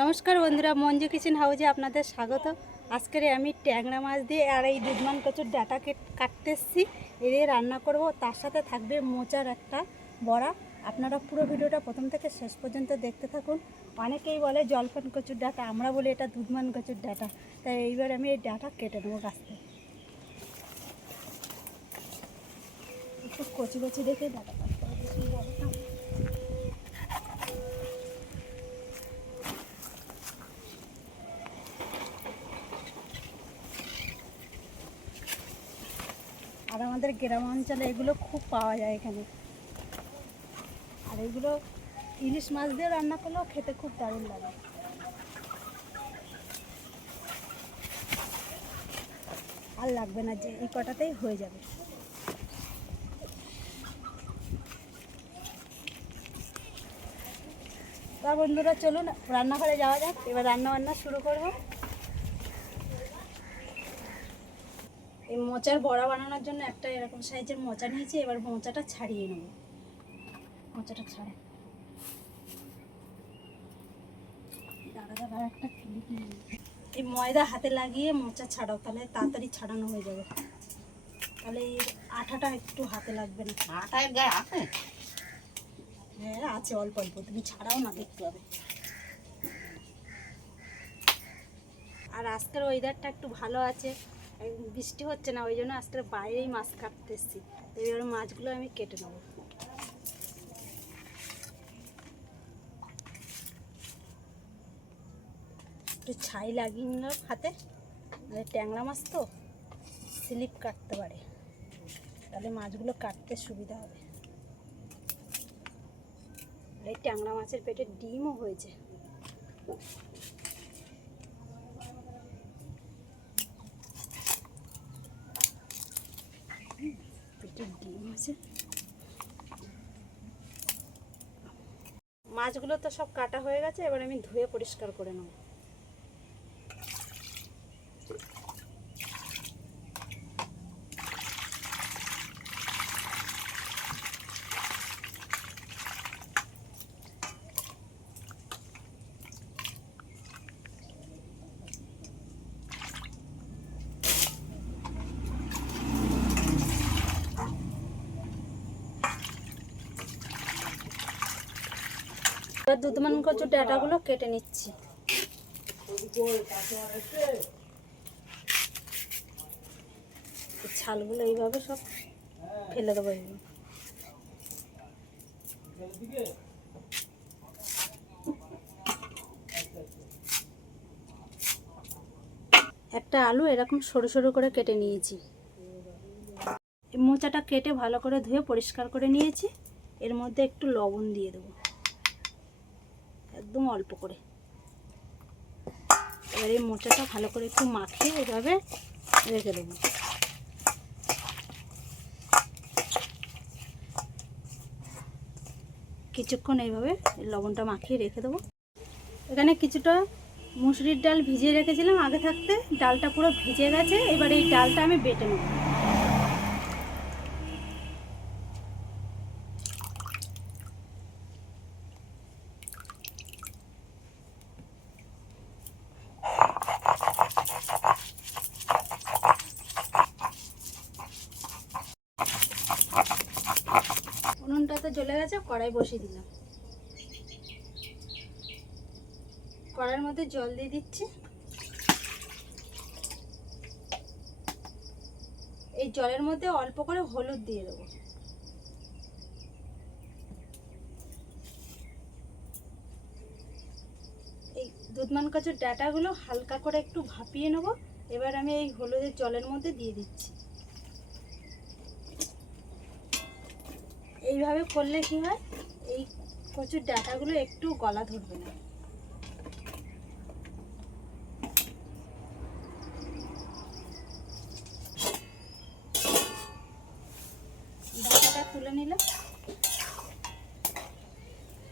নমস্কার বন্ধুরা, মঞ্জু কিচেন হাউজে আপনাদের স্বাগত। আজকের আমি ট্যাংরা মাছ দিয়ে আর এই দুধমান কচুর ডাটা কাটতে এসেছি। দিয়ে রান্না করব। তার সাথে থাকবে মোচার একটা বড়া। আপনারা পুরো ভিডিওটা প্রথম থেকে শেষ পর্যন্ত দেখতে থাকুন। অনেকেই বলে জলপান কচুর ডাটা, আমরা বলি এটা দুধমান কচুর ডাটা। তাই এইবার আমি এই ডাটা কেটে নেব গাছ থেকে। একটু কচি কচি দেখে ডাটা বেশি বড় না। আর আমাদের গ্রাম অঞ্চলে এগুলো খুব পাওয়া যায় এখানে। আর এগুলো ইলিশ মাছ দিয়ে রান্না করলেও খেতে খুব দারুণ লাগে। আর লাগবে না যে এই কটাতেই হয়ে যাবে। বন্ধুরা, চলুন রান্নাঘরে যাওয়া যাক। এবার রান্না বান্না শুরু করব। এই মোচার বড়া বানানোর জন্য একটা এরকম সাইজের মোচা নিয়েছি এবার মোচাটা ছাড়িয়ে নেব। মোচাটা ছাড়ে। দাঁড়া দাঁড়া একটা। এই ময়দা হাতে লাগিয়ে মোচা ছাড়াও তাহলে তাড়াতাড়ি ছাড়ানো হয়ে যাবে। তাহলে এই আঠাটা একটু হাতে লাগবে না। আটার গায়ে আছে? হ্যাঁ আছে অল্প অল্প। তুমি ছাড়াও না দেখতে হবে। আর আজকের ওয়েদারটা একটু ভালো আছে। বৃষ্টি হচ্ছে না, ওই জন্য আজকের বাইরেই মাছ কাটতে এসেছি। এবার মাছগুলো আমি কেটে নেব। একটু ছাই লাগিয়ে নিলাম হাতে মানে ট্যাংরা মাছ তো, স্লিপ কাটতে পারে। তাহলে মাছগুলো কাটতে সুবিধা হবে। এই ট্যাংরা মাছের পেটে ডিমও হয়েছে। মাছগুলো তো সব কাটা হয়ে গেছে এবার আমি ধুয়ে পরিষ্কার করে নেব। এবার দুধমান কচুর ডাটাগুলো কেটে নিচ্ছি। ছালগুলো এইভাবে সব ফেলে দেবো একটা আলু এরকম সরু সরু করে কেটে নিয়েছি। মোচাটা কেটে ভালো করে ধুয়ে পরিষ্কার করে নিয়েছি। এর মধ্যে একটু লবণ দিয়ে দেবো। একদম অল্প করে। এবার এই মোচাটা ভালো করে একটু মাখিয়ে এভাবে রেখে দেবো। কিছুক্ষণ এইভাবে লবণটা মাখিয়ে রেখে দেবো। এখানে কিছুটা মুসুরির ডাল ভিজিয়ে রেখেছিলাম আগে থাকতে। ডালটা পুরো ভিজে গেছে। এবার এই ডালটা আমি বেটে নেব উনুনটা তো জ্বলে গেছে, কড়াই বসিয়ে দিলাম। কড়াইয়ের মধ্যে জল দিয়ে দিচ্ছি। এই জলের মধ্যে অল্প করে হলুদ দিয়ে দেবো। এই দুধমান কচুর ডাটাগুলো হালকা করে একটু ভাপিয়ে নেব। এবার আমি এই হলুদের জলের মধ্যে দিয়ে দিচ্ছি। এইভাবে করলে কি হয়? এই কচুর ডাটাগুলো একটু গলা ধরবে না। ডাটাটা তুলে নিলাম।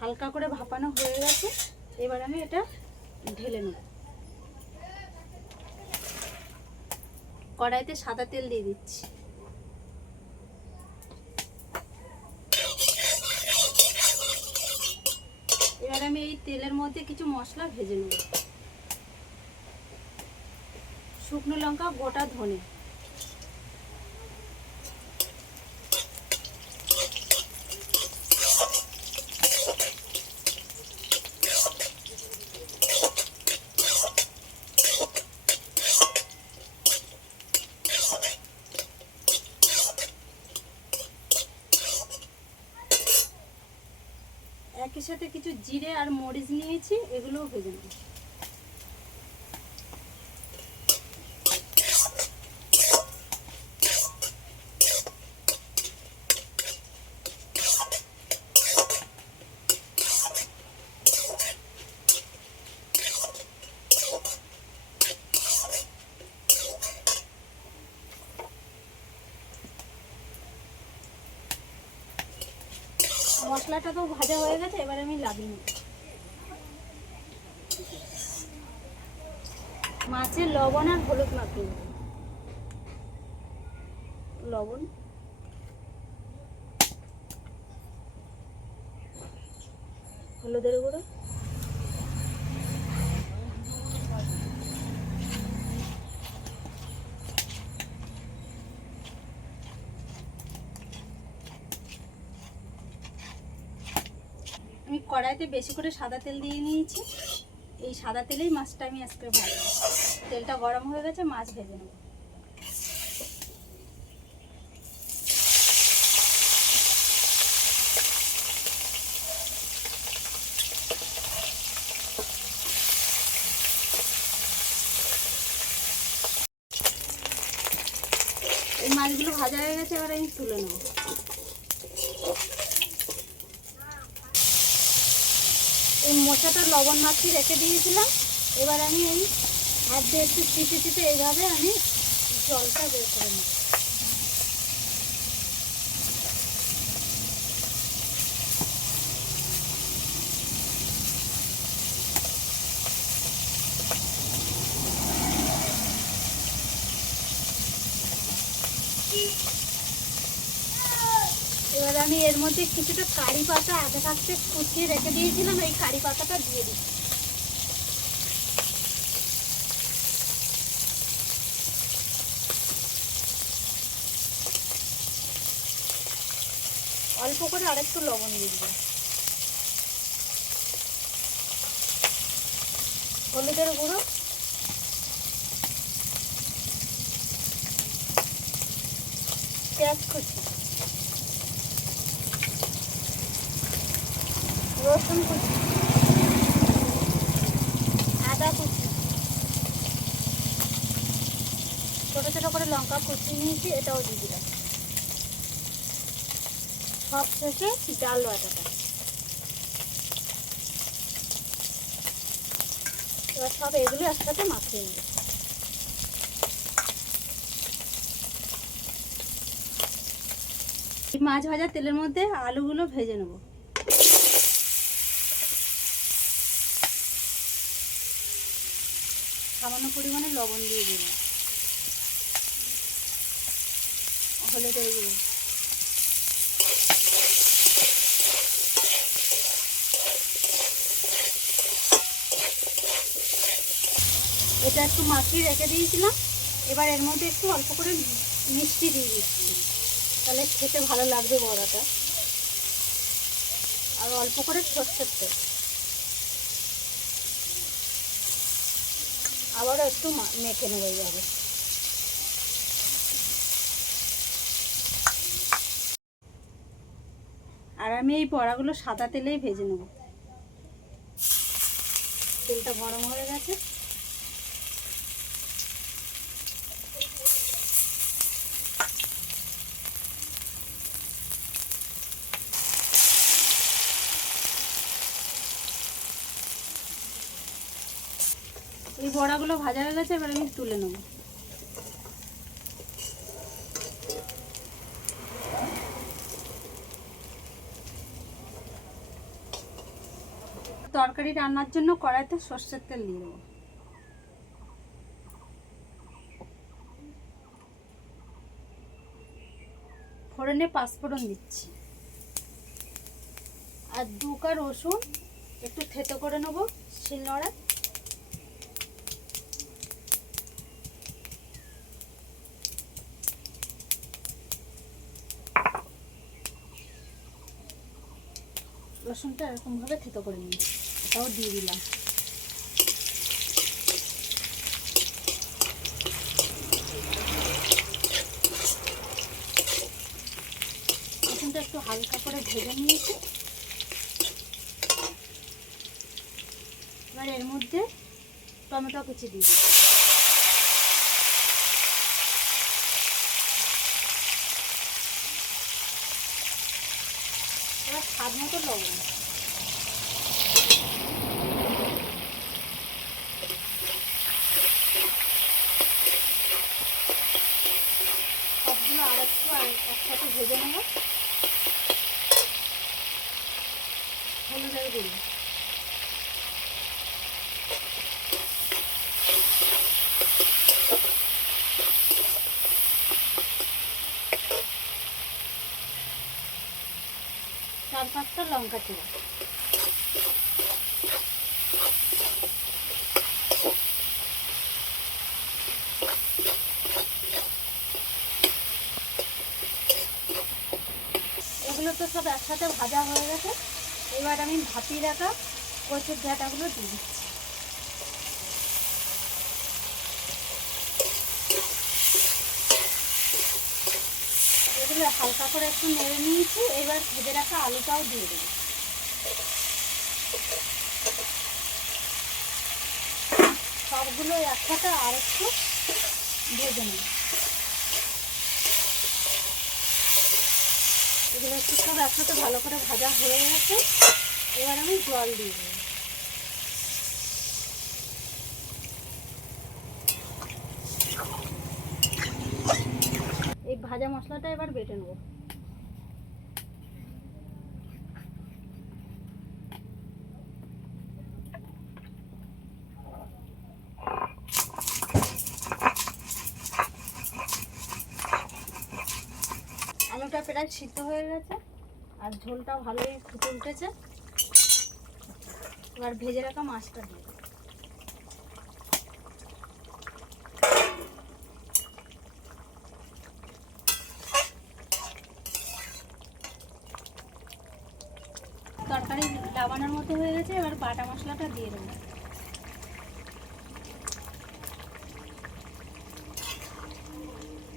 হালকা করে ভাপানো হয়ে গেছে। এবার আমি এটা ঢেলে নেব। কড়াইতে সাদা তেল দিয়ে দিচ্ছি এবার এবার আমি এই তেলের মধ্যে কিছু মশলা ভেজে নেব। শুকনো লঙ্কা গোটা ধনে। একই সাথে কিছু জিরে আর মরিচ নিয়েছি এগুলোও ভেজে নেব মশলাটা তো ভাজা হয়ে গেছে, এবার আমি লাগিয়ে নিই মাছের লবণ আর হলুদ মাখিয়ে লবণ। হলুদের গুঁড়ো। কড়াইতে বেশি করে সাদা তেল দিয়ে নিয়েছি। এই সাদা তেলেই মাছটা আমি আজকে ভাজবো। তেলটা গরম হয়ে গেছে, মাছ ভেজে নেব। এই মাছগুলো ভাজা হয়ে গেছে, এবার আমি তুলে নেব। এই মোচাটা লবণ মাখিয়ে রেখে দিয়েছিলাম। এবার আমি এই হাত দিয়ে একটু চিপে চিপে এইভাবে আমি জলটা বের করে নেব। এবার আমি এর মধ্যে কিছুটা কারি পাতা আগে থাকতে কুচিয়ে রেখে দিয়েছিলাম, এই কারি পাতাটা দিয়ে দিই। অল্প করে আরেকটু লবণ দিয়ে দিলাম। হলুদের গুঁড়ো। পেঁয়াজ কুচি। রসুন কুচি আদা কুচি। ছোটো ছোটো করে লঙ্কা কুচি নিয়েছি, এটাও দিয়ে দিলাম। সব শেষে ডাল বাটাটা। এবার সব এগুলো একসাথে মাখিয়ে নেব। মাছ ভাজা তেলের মধ্যে আলুগুলো ভেজে নেব। পরিমাণে লবণ দিয়ে দিলাম। হলুদের গুঁড়ো এটা একটু মাখিয়ে রেখে দিয়েছিলাম। এবার এর মধ্যে একটু অল্প করে মিষ্টি দিয়ে দিচ্ছি। তাহলে খেতে ভালো লাগবে বড়াটা। আর অল্প করে সর্ষের তেল। আবারও একটু মেখে নেব এইভাবে। আর আমি এই বড়াগুলো সাদা তেলেই ভেজে নেব। তেলটা গরম হয়ে গেছে। এই বড়াগুলো ভাজা হয়ে গেছে, এবার আমি তুলে নেব। তরকারি রান্নার জন্য কড়াইতে সর্ষের তেল নিয়ে দেবো। ফোড়নে পাঁচফোড়ন দিচ্ছি। আর দুকা রসুন, একটু থেতো করে নেব শিলনোড়া রসুনটা এরকমভাবে থেতো করে নিই এটাও দিয়ে দিলাম। রসুনটা একটু হালকা করে ভেজে নিয়েছি। এবার এর মধ্যে টমেটো কুচি দিয়ে এবার স্বাদ মতো লবণ সবগুলো আর একটু আর একসাথে ভেজে নেব হলুদের গুঁড়ো চার পাঁচটা লঙ্কা চিরা। এগুলো তো সব একসাথে ভাজা হয়ে গেছে। এবার আমি ভাপি রাখা কচুর ঘাটাগুলো দিয়ে দিচ্ছি। এগুলো হালকা করে একটু নেড়ে নিয়েছি, এবার ভেজে রাখা আলুটাও দিয়ে দেবো। সবগুলো একসাথে আর একটু ভেজে নেব। এগুলো একটু সব একসাথে ভালো করে ভাজা হয়ে গেছে। এবার আমি জল দিয়ে দেবো এই ভাজা মশলাটা এবার বেটে নেব। আলুটা প্রায় সিদ্ধ হয়ে গেছে, আর ঝোলটা ভালোই ফুটে উঠেছে। এবার ভেজে রাখা মাছটা দিয়ে তরকারি লাবানোর মতো হয়ে গেছে, এবার বাটা মশলাটা দিয়ে দেবো।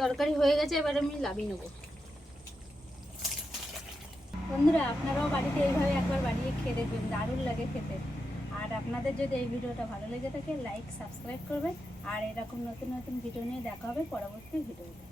তরকারি হয়ে গেছে, এবার আমি লাবিয়ে নেব। বন্ধুরা, আপনারাও বাড়িতে এইভাবে একবার বানিয়ে খেয়ে দেখবেন, দারুণ লাগে খেতে। আর আপনাদের যদি এই ভিডিওটা ভালো লেগে থাকে লাইক সাবস্ক্রাইব করবেন। আর এরকম নতুন নতুন ভিডিও নিয়ে দেখা হবে পরবর্তী ভিডিওতে।